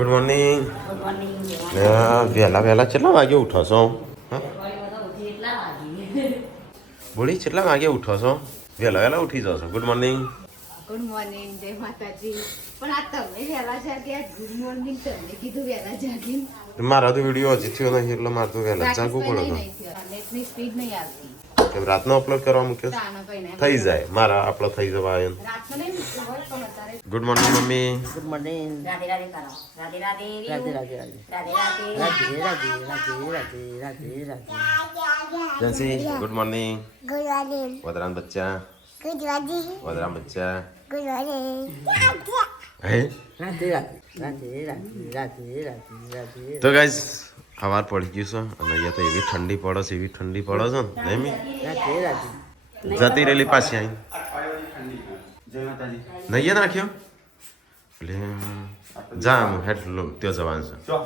Good morning. Good morning. વહેલા વહેલા કેટલા વાગે ઉઠો છો? બોલી કેટલા વાગે ઉઠો છો? વહેલા વહેલા ઉઠી જાઓ છો. Good morning. ગુડ મોર્નિંગ, જય માતાજી. પણ આ તમે વહેલા જાગ્યા, ગુડ મોર્નિંગ તમે કીધું વહેલા જાગીને. મારા તો વિડીયો હજી થયો નહીં એટલે મારે તો વહેલા જાગવું પડે. નેટની સ્પીડ નહીં આવતી. કેમ રાતનો અપલોડ કરવા મૂક્યો? થઈ જાય મારા અપલોડ થઈ જવા એમ. રાતનો નહીં મૂકતો હોય પણ અત્યારે. Good morning mummy. Good morning. Radhe Radhe કરો. રાધે રાધે. રાધે રાધે રાધે રાધે રાધે. રાધે રાધે રાધે રાધે રાધે. જન્સી ગુડ મોર્નિંગ. Good morning. વદરાન બચ્ચા. Good morning. વદરાન બચ્ચા. Good morning. હે રાધે રાધે રાધે રાધે રાધે રાધે રાધે. તો ગાઈસ સવાર પડી ગયું છે અને અહીંયા તો એવી ઠંડી પડે છે, એવી ઠંડી પડે છે ને નહીં મી? રાધે રાધે. જતી રહેલી પાછી આવી નહીં નાખ્યો એટલે જા હેઠ ત્યાં જવાનું છે,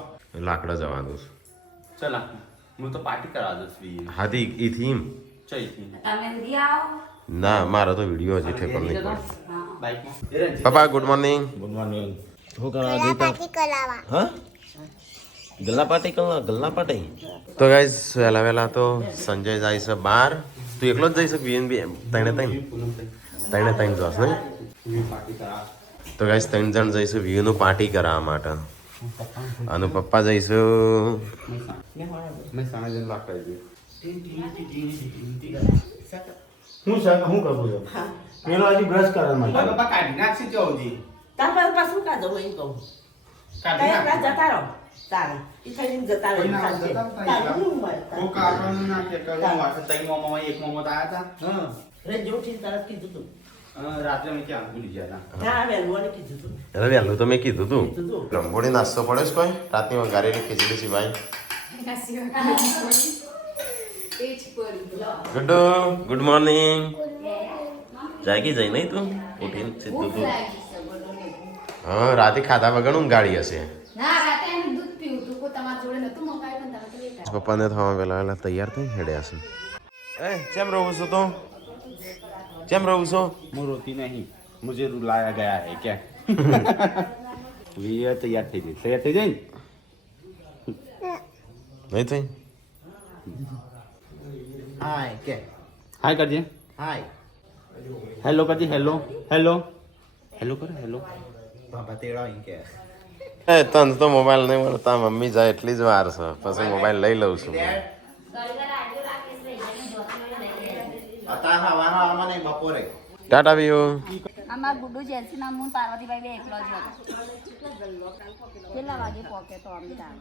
લાકડા જવાનું છે. चला હું તો પાર્ટી કરા દઉં છું હાથી ઈ થીમ ચઈથી તમે દી આવો. ના મારો તો વિડીયો હજી ઠેકો નહીં પડે. બાઈકમાં પપ્પા ગુડ મોર્નિંગ. Good morning. શું Kaya કરવા pati kalawa. હા ગલ્લા પાટી ગલ્લા પાટી. તો ગાઈસ વહેલા વહેલા તો સંજય જાય છે બહાર. તું એકલો જ જઈ શકે વીએન બી ત્રણે ત્રણ જોશ નહીં? પાર્ટી કરા તો ગાઈસ 3 જણ જઈશું વીયુનું પાર્ટી કરાવવા માટે અને પપ્પા જઈશું મેં સાડા જણ લાગતા હું કરું છું પેલો હજી બ્રશ કરે માં બાપા કાઢી નાખશે ત્યાં સુધી તાર પાછું કાઢો હું એમ કહું. કાઢી કયા નાખ જતા રહો. તારે ઈ થઈને જતા રહો. કોઈ ના તારે જતા તારે હતા શું મળે? કોઈ કાઢવાનું ના કે કરું વાસે તઈ મોમો એક મોમો તો આયા હા રે જોઠી તરત કીધું તું. હતા રાત્રે મેં ક્યાં ભૂલી ગયા હતા હા વહેલું અને કીધું તું. એટલે વહેલું તો મેં કીધું તું. કીધું તું. લંબોડી નાસ્તો પડે છે કોઈ રાતની વઘારેલી ખીચડી સિવાય? Good morning. જાગી જઈ નહીં તું? ઉઠીને સીધું તું હા રાતે ખાધા વગર ઊંઘાડી હશે. ના રાતે એનું દૂધ પીવું તું કોઈ તમારા જોડે નતું મંગાવ્યું પણ તમે તો લેતા. પપ્પાને થવા વહેલા વહેલા તૈયાર થઈ હેડ્યા છે. એ કેમ રહું છું તો? કેમ રહું છો? હું રોતી નહીં મુझे रुलाया गया है क्या ये तैयार થઈ ગઈ તૈયાર થઈ જાય નહીં થઈ? હાય કે હાય કરજે હાય. હેલો કરજે હેલો હેલો હેલો કરો હેલો બાબા તેડા અહીં કે. એ તને તો મોબાઈલ નહીં મળતા. મમ્મી જાય એટલી જ વાર છે પછી મોબાઈલ લઈ લઉં છું. અત્યારે હવારમાં નહીં બપોરે. ટાટા બીયુ. અમાર ગુડ્ડુ જેન્સી ના મુન પાર્વતીભાઈ બે એકલો જ હતો. કેટલા વાગે પહોંચે તો અમે તાણ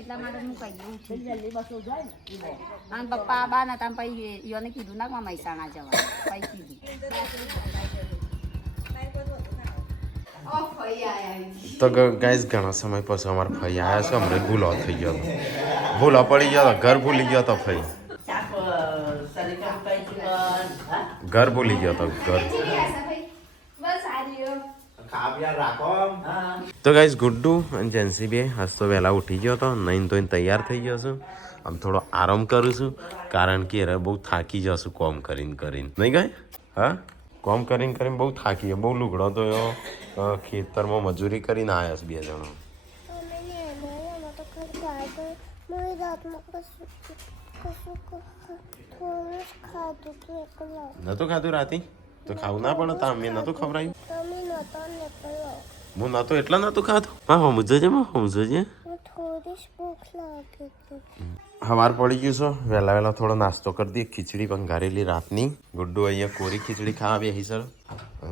એટલા માટે હું કહી દઉં છું જલ્દી બસો જાય ને. અને પપ્પા બા નતા પછી યોને કીધું ના મહેસાણા જવા પછી કીધું તો ગાઈસ ઘણા સમય પછી અમારા ફઈ આવ્યા છે. અમને ભૂલો થઈ ગયો હતો, ભૂલો પડી ગયો હતો, ઘર ભૂલી ગયો હતો ફઈ, શાક સરીકા કઈ ચિકન હા ઘર ભૂલી ગયો હતો ઘર. ખાવ્યા રાખો. હા તો ગાઈસ ગુડ્ડુ અને જેન્સી બે આજ તો વહેલા ઉઠી ગયો હતો, નહીં તો તૈયાર થઈ ગયો છું. આમ થોડો આરામ કરું છું કારણ કે અરે બહુ થાકી જશું કોમ કરીને કરીને. નહીં ગઈ? હા કોમ કરીને કરીને બહુ થાકી ગયો, બહુ લુગડો તો એવો ખેતરમાં મજૂરી કરીને આવ્યા છે બે જણો. નતું ખાધું રાતે તો ખાવું ના પડે તા મેં નતું ખવડાવ્યું. હું નતો એટલે નતું ખાધું. હા સમજો છે સમજો છે. સવાર પડી ગયું છો વહેલા વહેલા થોડો નાસ્તો કરી દઈએ. ખીચડી પંઘારેલી રાતની. ગુડ્ડુ અહીંયા કોરી ખીચડી ખાવા બેસી સર.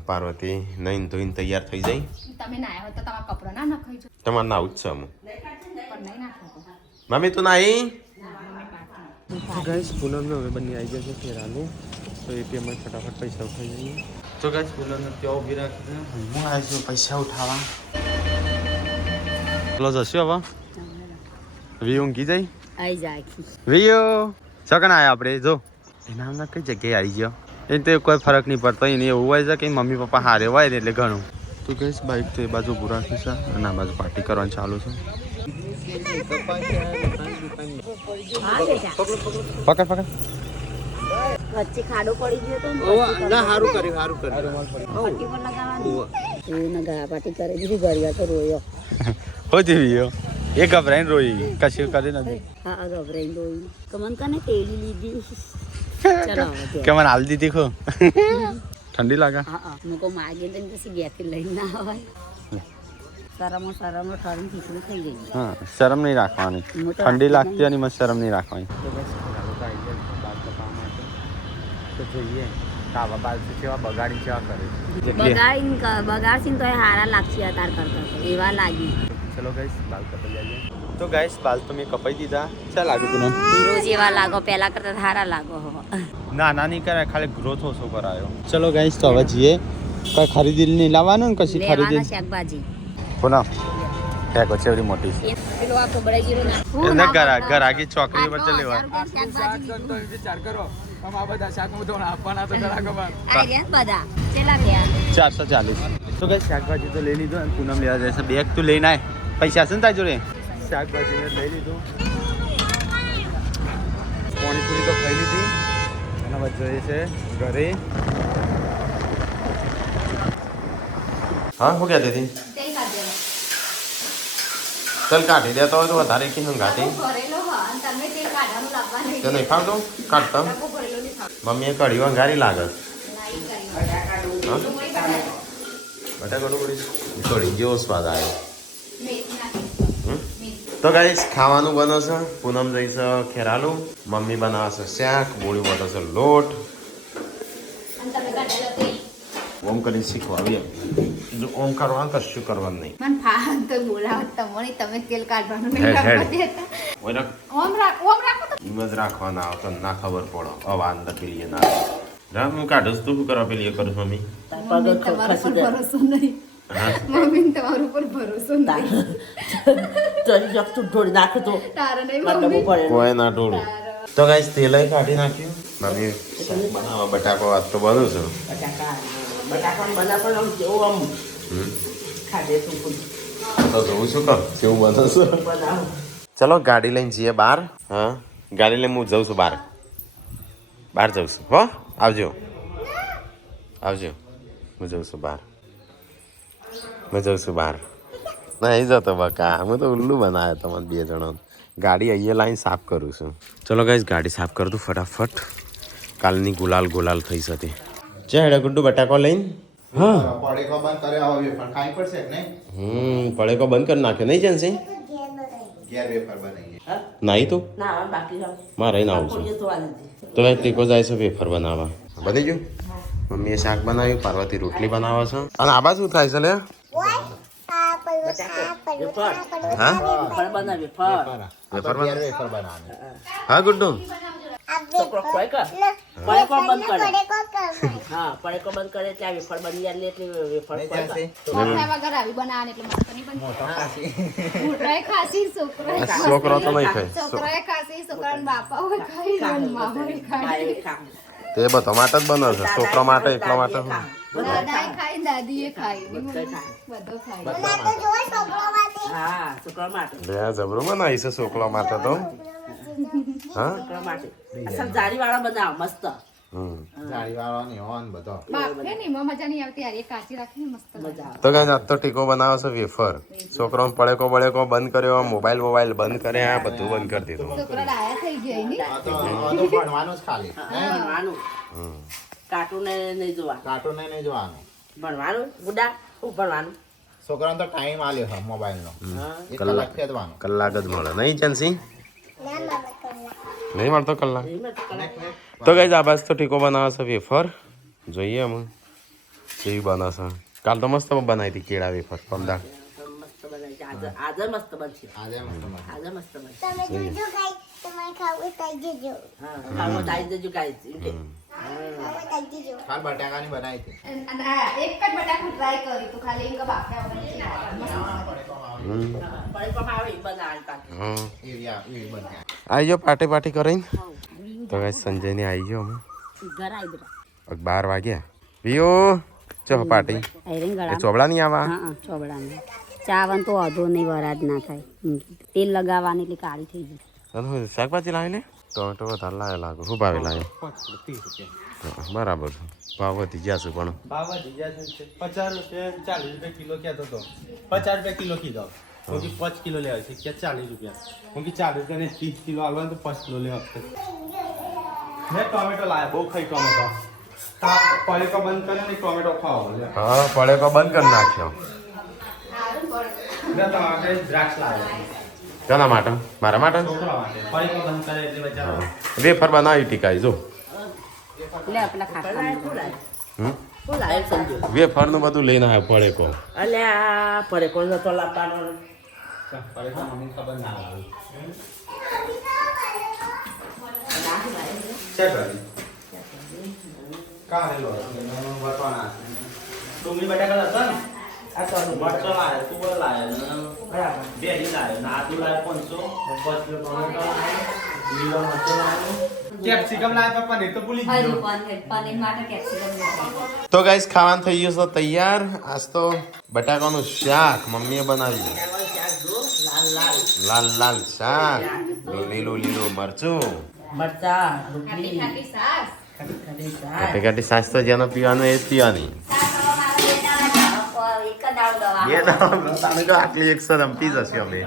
પાર્વતી નહીં ધોઈને તૈયાર થઈ જાય. તમે નાયા હોય તો તમારા કપડા ના નખાઈ જો તમારે નાવું જ છે અમુક. પણ નહીં નાખો. મમ્મી તું નાઈ? ગાઈસ પૂનમનો હવે બની આવી ગયા છે ફેરાનું તો એટીએમમાં ફટાફટ પૈસા ઉઠાઈ જઈએ. તો ગાઈસ પૂનમને ત્યાં ઊભી રાખી હું આવી છું પૈસા ઉઠાવવા. પેલો જશું હવે વી ઊંઘી જાય. આઈ જાય વિયો સગન આયા આપણે જો એના હમણાં કઈ જગ્યાએ આવી ગયો એ તો કોઈ ફરક નહીં પડતો. એને એવું હોય છે કે મમ્મી પપ્પા હારે હોય ને એટલે ઘણું. તો ગઈશ બાઈક તો એ બાજુ ઊભું રાખી છે અને આ બાજુ પાર્ટી કરવાનું ચાલુ છે. પકડ પકડ વચ્ચે ખાડો પડી ગયો તો ને ના સારું કર્યું પટ્ટી પર લગાવવાની એ નગા પાટી કરી દીધી ઘડિયા તો રોયો હો જેવી એ ગભરાઈને રોઈ કશું કરી નથી હા ગભરાઈને રોઈ કમન કને તેડી લીધી ચલો કે મને હાલ દીધી ખો ઠંડી લાગે હા મુકો માગે તો પછી ગેસથી લઈને ના આવે શરમો ઠરીને ખીચડી થઈ ગઈ હા શરમ નહીં રાખવાની ઠંડી લાગતી અને મસ્ત શરમ નહીં રાખવાની તો જોઈએ કાવા બાલ છે કેવા બગાડી કેવા કરે બગાડશીને તો હારા લાગશે તાર કરતા તો એવા લાગી ચલો ગાઈસ બાલ કપાઈ જાય તો ગાઈસ બાલ તો મેં કપાઈ દીધા ચાલ લાગે તું હીરો જેવા લાગો પહેલા કરતા હારા લાગો ના નહીં કરે ખાલી ગ્રોથ ઓછો કરાયો ચલો ગાઈસ તો હવે જઈએ કઈ ખરીદી નહીં લાવવાનું ને કશી ખરીદી શાકભાજી કોના ફેંકો ચેવડી મોટી છે પેલો આ કોબરા જીરો નાખું એને ઘર આગી ચોકડી પર લેવા વિચાર કરો આ બધા શાક હું આપવાના તો બધા ચેલા ગયા 440 તો ગાઈસ શાકભાજી તો લઈ લીધું અને પૂનમ લેવા જશે બેગ તું લઈને આય પૈસા છે ને તારી જોડે શાકભાજી લઈ લીધું પાણીપુરી તો ખાઈ લીધી અને હવે જોઈએ છે ઘરે હા શું કહેતી હતી ચાલ કાઢી દેતો હોય તો વધારે કે હંગાતી તે નહીં ખાવતો કાઢતા મમ્મીએ કઢી વંગારી લાગે બટાકાનું કઢી જેવો સ્વાદ આવ્યો તો ગાઈસ ખાવાનું બને છે પૂનમ જઈશ ખેરાલું મમ્મી બનાવશે શાક બોળી બનાવશે લોટ ઓમ કરીને શીખવાડીએ જો ઓમ કરવાનું કશું કરવાનું નહીં મન ફાન તો બોલાવ તમને તમે તેલ કાઢવાનું હેડ નહીં હેડ દેતા ઓય રાખ ઓમ રાખો તો એમ જ રાખવાના આવતો ના ખબર પડો હવે અંદર પેલી ના રા હું કાઢું તું શું કરવા પેલી એ કરું મમ્મી મમ્મી તમારા પર ભરોસો નહીં મમ્મી તમારા ઉપર ભરોસો નહીં તો તું ઢોળી નાખે તો તારા નહીં મતલબ મમ્મી પડે કોઈ ના ટોળું તો ગાઈસ તેલ કાઢી નાખ્યું મમ્મી શાક બનાવવા બટાકો આજ તો બનું છું બટાકા બનાવવાનું જેવું આમ ખાધે તું તો જોઉં છું કર કેવું બને છે બનાવ ચલો ગાડી લઈને જઈએ બહાર હા ગાડી લઈને હું જઉં છું બહાર જઉં છું હો આવજો હું જઉં છું બહાર નહીં જતો બકા હું તો ઉલ્લુ બનાવ્યો તમારે 2 જણો ગાડી અહીંયા લાઈને સાફ કરું છું ચલો ગાઈસ ગાડી સાફ કર દઉં ફટાફટ કાલની ગુલાલ થઈ શકે છે હેડે ગુડ્ડુ બટાકો લઈને હા પડેકો બંધ કરે આવે પણ ખાઈ પડશે કે નહીં પડેકો બંધ કરી નાખ્યો નહીં જાનસી ઘેર વેફર બનાવીએ નહીં તું ના બાકી મારે રહીને આવું છું તો આવી તો ભાઈ ટીકો જાય છે વેફર બનાવવા બની ગયું મમ્મીએ શાક બનાવ્યું પાર્વતી રોટલી બનાવે છે અને આ બાજુ થાય છે લે હા બનાવી ફળ વેફર વેફર બનાવવાની હા ગુડ્ડુ છોકરો કોઈ કર પડેકો બંધ કરે હા પડેકો બંધ કરે ત્યાં વેફર બની જાય એટલે વેફર મોટા વગર આવી બનાવવાની એટલે મસ્ત નહીં બનતી મોટાએ ખાસી છોકરાએ છોકરો તો નહીં ખાય છોકરાએ ખાસી છોકરાના બાપા હોય ખાઈ મમ્મા હોય ખાઈ તે બધા માટે જ બને છે છોકરા માટે એકલા માટે દાદાએ ખાઈ દાદીએ ખાઈ બધો ખાઈ હા છોકરા માટે લે જબરું બનાવી છે છોકરા માટે તો હા છોકરા માટે અસલ જાળી વાળા બનાવ મસ્ત જાળી વાળો ને હોન બધો બાપરે ની મજા નહીં આવતી યાર એ કાચી રાખીને મસ્ત મજા આવે તો ગાઈસ આજ તો ટીકો બનાવે છે વેફર છોકરો પડેકો બંધ કર્યો મોબાઈલ બંધ કરે આ બધું બંધ કરી દીધું છોકરા ડાયા થઈ ગયા ની આ તો ભણવાનું જ ખાલી ભણવાનું કાર્ટૂન નહીં જોવા કાર્ટૂન નહીં જોવાનું ભણવાનું ગુડા શું ભણવાનું છોકરાને તો ટાઈમ આલ્યો છે મોબાઈલનો હા 1 કલાક ફેરવાનો કલાક જ મળે નહીં ચાન્સી નહીં મળતો કલાક એમાં તો કલાક તો ગાઈસ આ બાજુ તો ટીકો બનાવે છે વેફર જોઈએ અમે કેવી બનાવશે કાલ તો મસ્ત બનાવી હતી કેળા વેફર પમદાર મસ્ત બનાવી છે આજે મસ્ત બનશે આજે મસ્ત મળે. આજે મસ્ત બનશે તમે જોજો ગાઈ તમારે ખાવું થઈ જજો હા ખાવા તાઈ દેજો ગાઈસ ખાવું થઈ જજો કાલ બટાકાની બનાવી હતી અને આ એક જ બટાકું ટ્રાય કરી તું ખાલી એમ કે બાફ્યા વગર પડેકોમાં આવે બનાવી પાછી હા એવી બને આવી જાઓ પાર્ટી કરીને તો ગાઈસ સંજયને આવી ગયો અમે ઘર આવી બેટા 12 વાગ્યા વિયો ચો પાર્ટી આયરન એ ગળા ચોબડા નહીં આવા હા ચોબડાને ચાવન તો અધો નહીં વરાજ ના થાય તેલ લગાવવાની એટલે કાળી થઈ જાય શાકભાજી લાવી લે ટોમેટો વધારે લાવે લાગે શું ભાવે લાવે 30 રૂપિયા બરાબર છે ભાવ વધી ગયા છે પણ ભાવ વધી ગયા છે 50 રૂપિયા 40 રૂપિયા કિલો કહેતો હતો 50 રૂપિયા કિલો કીધો क्योंकि 5 किलो ले आए क्या 40 रुपया क्योंकि 40 रुपया ने 30 किलो आलू तो 5 किलो ले आते मैं टोमेटो लाया बहुत खाई टोमेटो पहले को बंद करने नहीं टोमेटो खाओ હા પડે તો બંધ કરી નાખ્યો मैं टमाटर द्राक्ष लाया કોના માટે મારા માટે छोकरा માટે पहले को बंद करे એટલે બચારો વેફર બનાવી ટીકાઈ જો લે પેલા ખાખરા શું લાવે સંજુ વેફરનું બધું લઈને આવ્યો પડે કો અલ્યા પડે કોણ નતો લાવવાનો पहले को मम्मी खबर ना आई चल रही का हेलो बताना डूंगरी बटाका હતા ને આ તો મરચો લાયો તું લાયો બરાબર બેરી લાયો નાદુ લાયો 500 5 કિલો ટોમેટો લાયો લીલો મરચો લાયો કેપ્સિકમ લાયો પપ્પા ને તો ભૂલી ગયો પનીર માટે કેપ્સિકમ તો ગાઈસ ખાવાનું થઈ ગયું છે તૈયાર આજ તો બટાકાનું શાક મમ્મીએ બનાવ્યું લાલ લાલ શાક લીલું લીલું મરચું મરચા રોટલી ખાટી સાસ કાટી કાટી સાસ તો જેનો પીવાનું એ જ પીવાની એક જ દાળ દવા એ તો તમે તો આટલી 100 પી જશે અમે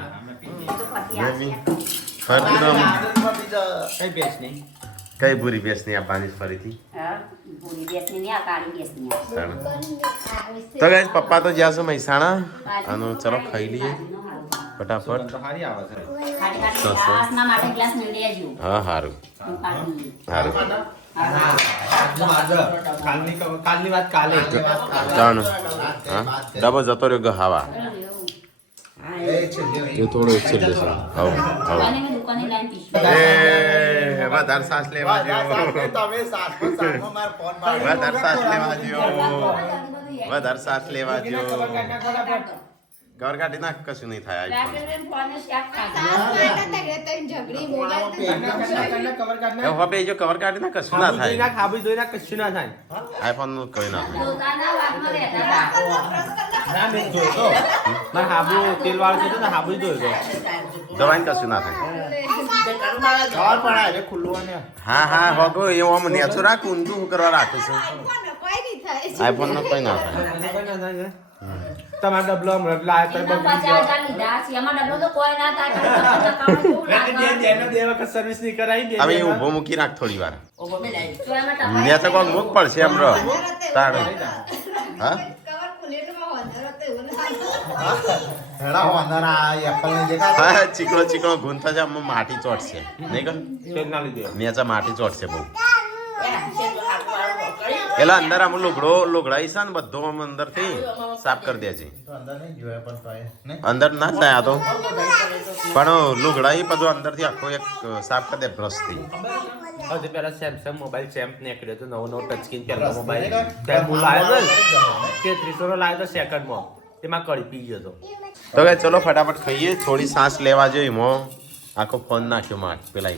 ફરતી તો કઈ બેસ નહીં કઈ બુરી બેસ નહીં આપવાની ફરીથી પૂરી બેસની નહીં આ કાળી બેસની તો ગાઈસ પપ્પા તો જ્યાં છે મહેસાણા અને ચલો ખાઈ લઈએ ફટાફટ તો હારી આવે છે ખાટી ખાટી સાસના માટે ગ્લાસ મેળવી આવજો હા સારું સારું કાલની વાત કાલે ચાલો હા ડબો જતો રહ્યો ગહાવા એ થોડો એક છે લેશે આવો આવો દુકાને લાઈન પીશું એ વધારે સાસ લેવા જો વધારે સાસ લેવા જો વધારે સાસ લેવા જો ગવર કાઢી નાખ કશું નહીં થાય હવે જો કવર કાઢી નાખ કશું ના થાય ખાબી દોઈ ના કશું ના થાય આઈફોન નું કઈ ના થાય ના મેં જોયો મારે હાબુ તેલ વાળું છે ને હાબુ જોયો દવાઈ કશું ના થાય ખુલ્લું હા હા હોગો એવું આમ નેચો રાખ ઊંધું હું કરવા રાખું છું આઈફોન નું કઈ ના થાય તમારો ડબલો હમણાં લાયા તો બગડી ગયો. લીધા છે એમાં ડબલો તો કોઈ ના થાય બે વખત સર્વિસ નહીં કરાવી દે હવે એ ઊભો મૂકી રાખ થોડી વાર ઓગો મે લાવી તો એમાં ટપાઈ ને તો કોક મૂક પડશે એમ રો તાળ હા હા ચીકણો ચીકણો ગુણ થશે આમાં માટી ચોટશે નહીં કર તેલ ના લીધે નેચા માટી ચોટશે બહુ છે તો હાકુ વાળો કરી એટલે અંદર આમ લુગડાઈ છે ને બધો આમ અંદર થી સાફ કરી દેજે અંદર ના જાય આ તો પણ લુગડાઈ બધું અંદર થી આખો એક સાફ કરી દે બ્રશ થી હજી પેલા સેમસંગ મોબાઈલ ચેમ્પ નીકળ્યો તો નવો નવો ટચ સ્ક્રીન પેલો મોબાઈલ ત્યાં હું લાવ્યો ને 3300 નો લાવ્યો તો સેકન્ડમાં એમાં કળી પી ગયો તો તો કે ચલો ફટાફટ ખાઈએ થોડી સાસ લેવા જોઈએ મો આખો ફોન નાખ્યો માં પેલા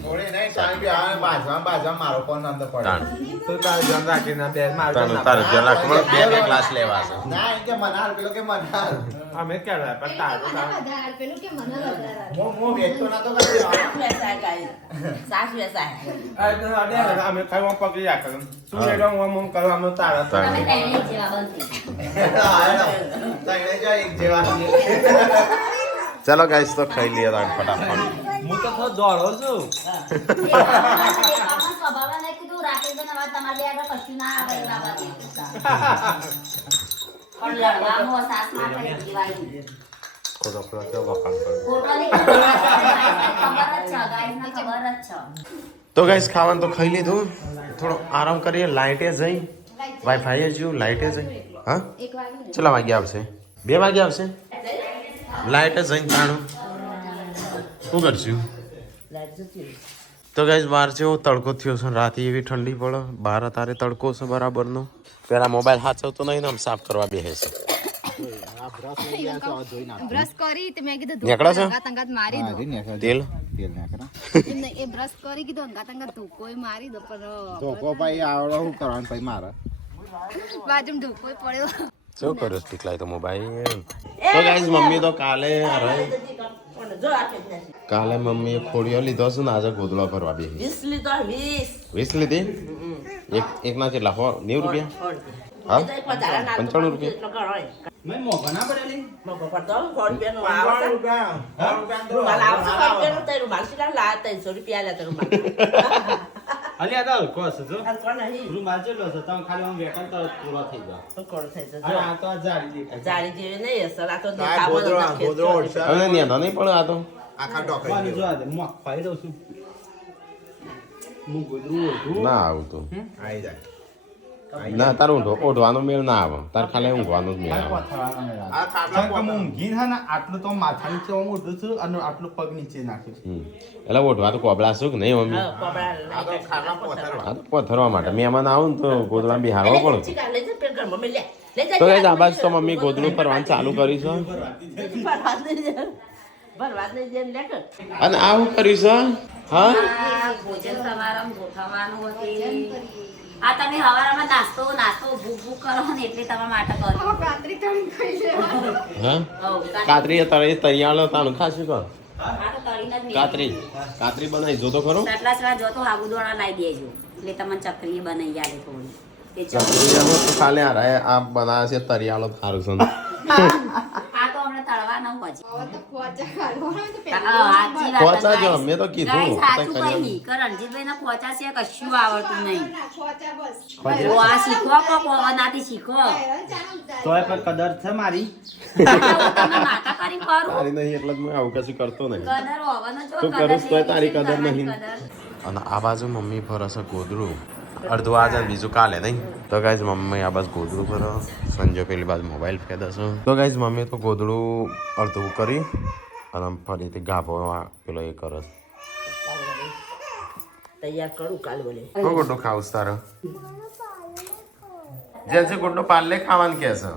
તાણ તો તારે ધ્યાન રાખીને બે તાણ તારે જરા રાખો બે ગ્લાસ લેવા છે અમે ક્યારે પણ તારે વેસાય ગાય સાસ વેસાય અમે ખાવા પકડી રાખે તું એનો હું કરવામાં તારે તમે પહેલી જેવા બનતી ચલો ગાઈસ તો ખાઈ લઈએ તાણ ફટાફટ હું તો થોડો દોડો છું સ્વભાવ ને કીધું રાકેશ બેન હવે તમારે આગળ કશું ના આવે એ બાબતે પણ લડવામાં સાસ માટે જીવાય ખોટો ખોટો વખાણ કરો ફોટો ની ખબર જ છે ગાઈસ ને ખબર જ છે તો ગાઈસ ખાવાનું તો ખાઈ લીધું થોડો આરામ કરીએ લાઇટે જઈ વાઈફાઈ જ્યું લાઇટે જઈ હા ચલા વાગે આવશે 2 વાગે આવશે લાઇટે જઈને તાણું શું કરશું તો ગાઈસ બહાર જેવો તડકો થયો છે રાતે એવી ઠંડી પડે બહાર અત્યારે તડકો છે બરાબરનો પેલા મોબાઈલ હાચવતો નહીં ને આમ સાફ કરવા બેસે છે બ્રશ કરી તે મેં કીધું નીકળે છે અંગાત અંગાત મારી દો તેલ એમને એ બ્રશ કરી કીધું અંગાત અંગાત ધોકોય મારી દો પણ ધોકો ભાઈ આવડો શું કરવાનું ભાઈ મારે બાજુમાં ધોકોય પડ્યો શું કર્યો ટીકલાય તો મોબાઈલ તો ગાઈસ મમ્મી તો કાલે રહી જો આ થઈ જશે. કાલે મમ્મીએ ખોડિયો લીધો છે ને આજે ગોદડો ભરવા બેસી 20 લીધો 20. 20 લીધી એકના કેટલા 90 રૂપિયા હા? 95 રૂપિયા. મેં મોંઘા ના પડેલી રૂમાલ આવશે 100 રૂપિયાનો તો રૂમાલ કેટલા લાયા 300 રૂપિયા આલ્યા તો રૂમાલ. અલી આ તો હલકો હશે જો આ કોણ નહીં? રૂમાલ જેટલો છે તમે ખાલી આમ વેકન તો પૂરો થઈ ગયો તો કોણ થઈ જશે? અને આ તો આ જાળી દેખાય જાળી જેવી નહીં હશે, આ તો દેખાવો નથી. હવે નેતા નહીં પડે આ તો કોની જો આ દે મોં ખાઈ દઉં છું હું ગોદરું ઓઢું ના આવતું ના તારું ઓઢવાનો મેળ ના આવે તાર ખાલી ઊંઘવાનો જ મેળ આવે કારણ કે હું ઊંઘી છે ને આટલું તો માથા નીચે હું ઉઠું છું અને આટલું પગ નીચે નાખું છું. એટલે ઓઢવા તો કોબળા શું કે નહીં મમ્મી હા, કોબળા લઈ જાય. આ તો પથરવા માટે મહેમાન આવું ને તો ગોદડા બિહારવો પડે લઈ જા, પેટ ઘરમાં મેં લે. લઈ જા, તો કઈ આ બાજુ તો મમ્મી ગોદડું ભરવાનું ચાલુ કરીશું ભરવા જ નહીં દે. ભરવા જ નહીં દે ને લે કર. અને આવું કરીશું હા આ ભોજન સમારંભ ગોઠવવાનું હતું. આ તમે હવારમાં નાસ્તો ભૂખ ભૂખ કરો ને એટલે તમારા માટે કર્યું. હા હઉ, કાતરી તૈયાર તાણું ખાશું કર આ તો તળીને જ મેં. કાતરી બનાવી જો તો ખરો સટલા સટલા જો તો સાબુદાણા લાવી દેજો એટલે તમને ચકરી બનાવી આલે થોડી તે ચકરીયામાં તો ખાલી આ બનાવે છે તરિયાળો સારું છે આ તો હમણાં તળવાના હોય છે. હા, સાચી વાત પહોંચા છે, જો guys. મેં તો કીધું Guys, સાચું તઈ કરી કહી. કે રણજીતભાઈને પહોંચા છે કશું આવડતું નહીં. ઓ, આ શીખો કોક ઓવનાથી શીખો. તોય પણ કદર છે મારી તમે નાટક કરી કરું. તારી નહીં એટલે જ હું આવું કશું કરતો નહીં કદર ઓવન જ તું કદર કરીશ તોય છે, તારી કદર કરવાની નહીં. કદર. અને આ બાજુ મમ્મી ફરશે ગોદડું અડધું આજે ને બીજું કાલે નહીં તો ગાઈઝ મમ્મી આ બાજુ ગોદડું ફરો સંજો પેલી બાજુ મોબાઈલ ફેદશે તો ગાઈઝ મમ્મી તો ગોદડું અડધું કરી અને આમ ફરીથી ગાભો પેલો એ કરે છે. તૈયાર કરું કાલ બોલે. કોઈ ગોડો ખાવું તારે જેસે ગોડો પાલે ખાવાનું કે છે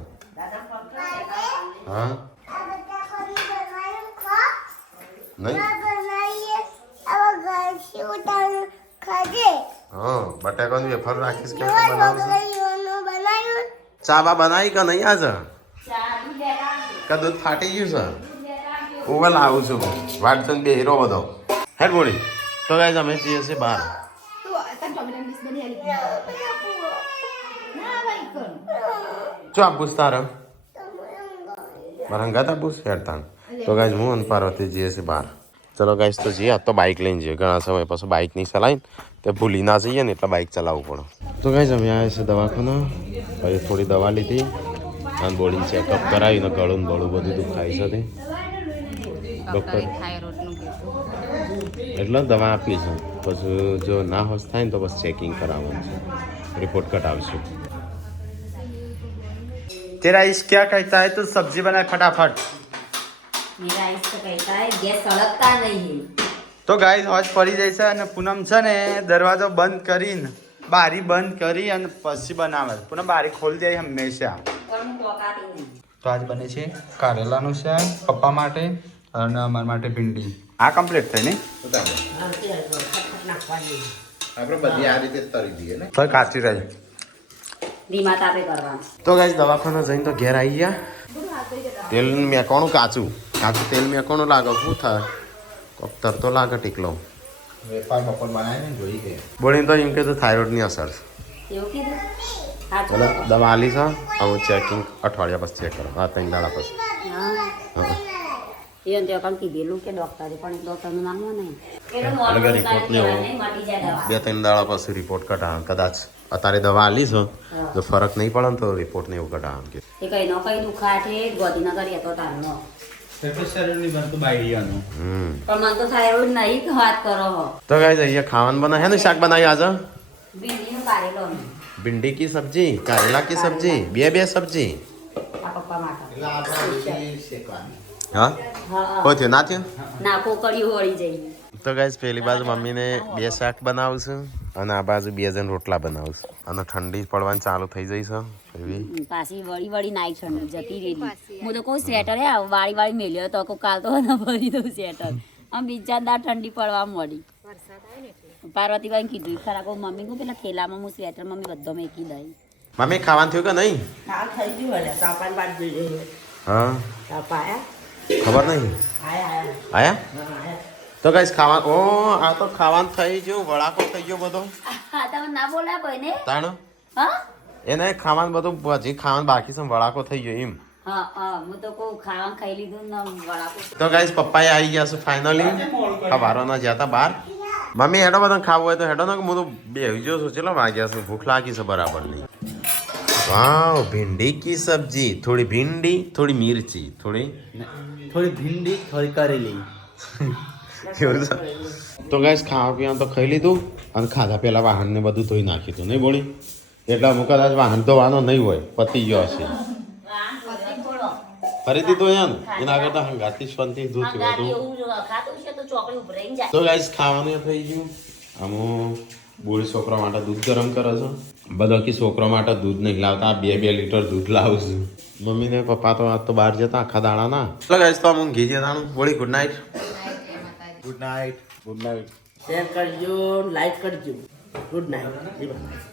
હા નહીં હા બટાકાનું વેફર રાખીશ કે બનાવું ચાબા બનાવી કે નહીં આજે કે દૂધ ફાટી ગયું છે ઓવલ આવું છું વાટસન બે હીરો બધો હેડ બોડી તો ગાઈઝ અમે જઈએ છીએ બહાર જો આપુસ તારે મારા હંગાત આપુસ હેડતાન તો ગાઈઝ હું અને પાર્વતી જઈએ છીએ બહાર ચલો ગાઈઝ તો જઈએ આ તો બાઇક લઈને જઈએ ઘણા સમય પછી બાઇક નહીં ચલાવીને તે ભૂલી ના જઈએ ને એટલે બાઇક ચલાવવું પડે તો ગાઈઝ અમે આવ્યા છે દવાખાના પછી થોડી દવા લીધી અને બોડીને ચેકઅપ કરાવીને ગળું બળું બધું દુખાય છે તે ડૉક્ટર એટલે દવા આપી છે પછી જો ના હોશ થાય ને તો બસ ચેકિંગ કરાવવાનું છે રિપોર્ટ કટાવશું तेरा इश्क क्या कहता है तो सब्जी बनाए फटाफट मेरा इसको कहता है गैस सड़कता नहीं है. તો ગાઈસ હોજ પડી જાય છે અને પૂનમ છે ને દરવાજો બંધ કરીને બારી બંધ કરી અને પછી બનાવે છે. પૂનમ બારી ખોલી દે હંમેશા. પણ હું પોકાતી નહીં. તો આજ બને છે કારેલાનું શાક પપ્પા માટે અને અમારા માટે ભીંડી. આ કમ્પ્લીટ થઈ ને આપણે બધી આ રીતે તરી દઈએ ને તો કાચી રહી. ધીમા તાપે કરવાનું. તો ગાઈસ દવાખાના જઈને તો ઘેર આવી ગયા તેલ મેકોણું કાચું તેલ મેકોણું લાગે શું થાય કોક તરતો લાગે ટીકલો વેપાર બપોર બનાવીને જોઈ ગયા બોલીને તો એમ કે તો થાઇરોઇડની અસર છે એવું કીધું? હા, એટલે દવા આલી છે હું ચેકિંગ અઠવાડિયા પછી ચેક કરો 3 દાડા પછી હા. હા એવું તે કામ કીધેલું કે ડોક્ટરે પણ ડોક્ટરનું નામ નહીં. પેલું એટલે normal report ઉતારી લેવો. દેવાના, મટી જાય દવા. 2-3 દાડા પછી રિપોર્ટ કઢાવ કદાચ અત્યારે દવા આલી છે જો ફરક નહીં પડે ને તો રિપોર્ટ ને એવું કઢાવ કે એ કઈ નો કઈ દુખાઠે ગોધીનગર હતો તારનો. શરીરની બનતું બાયડીયાનું. પણ મને તો થાઇરોઇડ નહીં કે વાત કરો હો. તો ગાઈસ અહીંયા ખાવાનું બના હેનું શાક બનાવ્યું આજે ભીંડીનું કારેલોનું. भिंडी की सब्जी करेला की सब्जी બે सब्जी આ પપ્પા માટે. હા હા. કોઈ થયું ના થયું ના કોકડિયું વળી જાય. તો ગાઈસ પેલી બાજુ મમ્મીને 2 શાક બનાવું છું અને આ બાજુ 2 જણ રોટલા બનાવું છું અને ઠંડી પડવાની ચાલુ થઈ જઈ છે એવી પાછી વળી વળી નાઈ ઠંડી જતી રેલી. હું તો કોઈ સ્વેટર વાળી મેલ્યો તો કોઈ કાલ તો ના ભરી દઉં સ્વેટર. આમ બીજા દા ઠંડી પડવા મળી. પાર્વતીભાઈ કીધું ખરા કહું મમ્મી કહું પેલા થેલામાં હું સ્વેટર મમ્મી બધો મેકી દઈ. મમ્મી ખાવાનું થયું કે નહીં કાલ થઈ ગયું એટલે તાપાની વાત જોઈ જોઈએ. હા તાપા આયા ખબર નહીં આયા આયા તો ગાઈસ ખાવા ઓ આ તો ખાવાનું થઈ ગયું વડાકો થઈ ગયો બધો હા તમે ના બોલ્યા ભાઈ ને તાણ હા એને ખાવાનું બધું હજી ખાવાનું બાકી છે વડાકો થઈ ગયો એમ હા હા હું તો કહું ખાવાનું ખાઈ લીધું ને વડાપાવ તો ગાઈસ પપ્પાએ આવી ગયા છે ફાઇનલી સવારોના જ્યાં હતા બહાર મમ્મી હેડો બધા ખાવું હોય તો હેડો ને હું તો બેહી ગયો છું ચલો વાગ્યા છે ભૂખ લાગી છે બરાબર નહીં વાવ ભીંડી કી સબ્જી થોડી ભીંડી થોડી મિર્ચી થોડી થોડી ભીંડી થોડી કરેલી એવું છે તો ગાઈસ ખાવા પીવાનું તો ખાઈ લીધું અને ખાધા પહેલા વાહનને બધું ધોઈ નાખ્યું હતું નહીં બોલી એટલે અમુક કદાચ વાહન ધોવાનો નહીં હોય પતી ગયો હશે ફરીથી તો ને એના આગળ તો હંગાથી શાંતિ ધોતું હતું તો ગાઈસ ખાવાનું થઈ ગયું આમાં બોલ છોકરા માટે દૂધ ગરમ કરે છે બધા કે છોકરા માટે દૂધ નહીં લાવતા 2 લીટર દૂધ લાવું છું મમ્મી ને પપ્પા તો આજ તો બહાર જતા આખા દાડા ના તો ગાઈસ તો હું ઘી જતાનું બોલી good night good night share કરજો લાઈક કરજો ગુડ નાઇટ